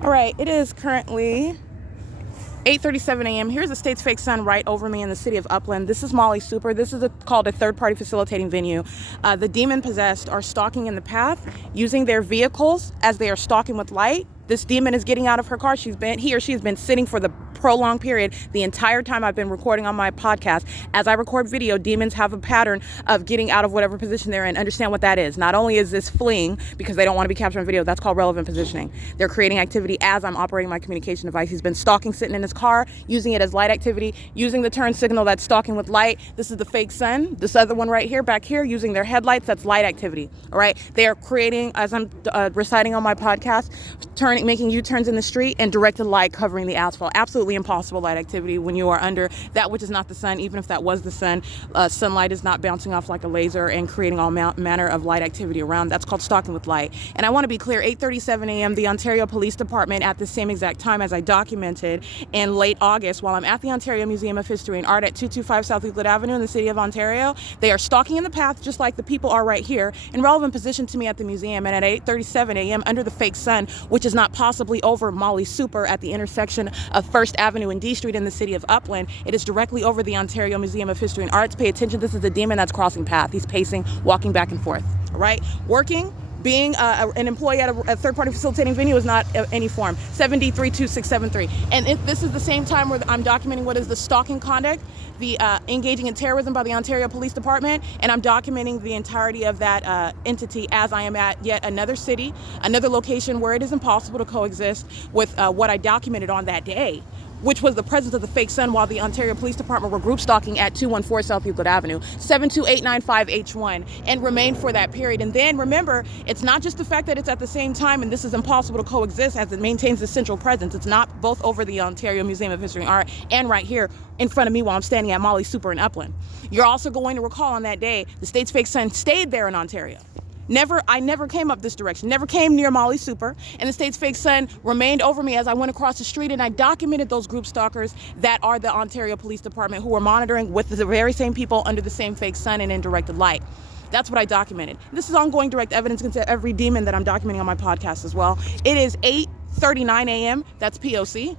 All right, it is currently 8:37 a.m. Here's the state's fake sun right over me in the city of Upland. This is Molly Super. This is called a third-party facilitating venue. The demon-possessed are stalking in the path using their vehicles as they are stalking with light. This demon is getting out of her car. He or she has been sitting for the prolonged period the entire time I've been recording on my podcast. As I record video, demons have a pattern of getting out of whatever position they're in. Understand what that is. Not only is this fleeing because they don't want to be captured on video, that's called relevant positioning. They're creating activity as I'm operating my communication device. He's been stalking, sitting in his car, using it as light activity, using the turn signal that's stalking with light. This is the fake sun. This other one right here, back here, using their headlights, that's light activity. All right. They are creating, as I'm reciting on my podcast, making U-turns in the street and directed light covering the asphalt. Absolutely impossible light activity when you are under that which is not the sun. Even if that was the sun, sunlight is not bouncing off like a laser and creating all manner of light activity around. That's called stalking with light. And I want to be clear, 8:37 a.m., the Ontario Police Department, at the same exact time as I documented in late August, while I'm at the Ontario Museum of History and Art at 225 South Euclid Avenue in the city of Ontario, they are stalking in the path just like the people are right here in relevant position to me at the museum. And at 8:37 a.m., under the fake sun, which is not possibly over Molly Super at the intersection of First Avenue and D Street in the city of Upland, it is directly over the Ontario Museum of History and Arts. Pay attention, this is a demon that's crossing path. He's pacing, walking back and forth, all right? Working, being an employee at a third-party facilitating venue is not any form. 7D32673. And this is the same time where I'm documenting what is the stalking conduct, the engaging in terrorism by the Ontario Police Department, and I'm documenting the entirety of that entity as I am at yet another city, another location where it is impossible to coexist with what I documented on that day, which was the presence of the fake sun while the Ontario Police Department were group stalking at 214 South Euclid Avenue, 72895H1, and remained for that period. And then remember, it's not just the fact that it's at the same time and this is impossible to coexist as it maintains the central presence. It's not both over the Ontario Museum of History and Art and right here in front of me while I'm standing at Molly Super in Upland. You're also going to recall on that day, the state's fake sun stayed there in Ontario. I never came up this direction, never came near Molly Super, and the state's fake sun remained over me as I went across the street, and I documented those group stalkers that are the Ontario Police Department who were monitoring with the very same people under the same fake sun and in directed light. That's what I documented. This is ongoing direct evidence into every demon that I'm documenting on my podcast as well. It is 8:39 a.m. That's P.O.C.